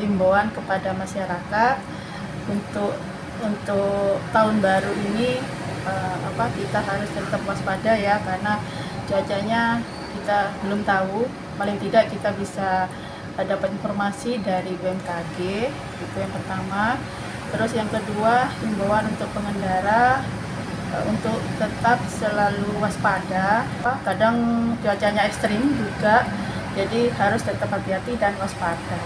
imbauan kepada masyarakat untuk tahun baru ini kita harus tetap waspada ya, karena cuacanya kita belum tahu. Paling tidak kita bisa dapat informasi dari BMKG, itu yang pertama. Terus yang kedua, imbauan untuk pengendara untuk tetap selalu waspada. Kadang cuacanya ekstrim juga, jadi harus tetap hati-hati dan waspada.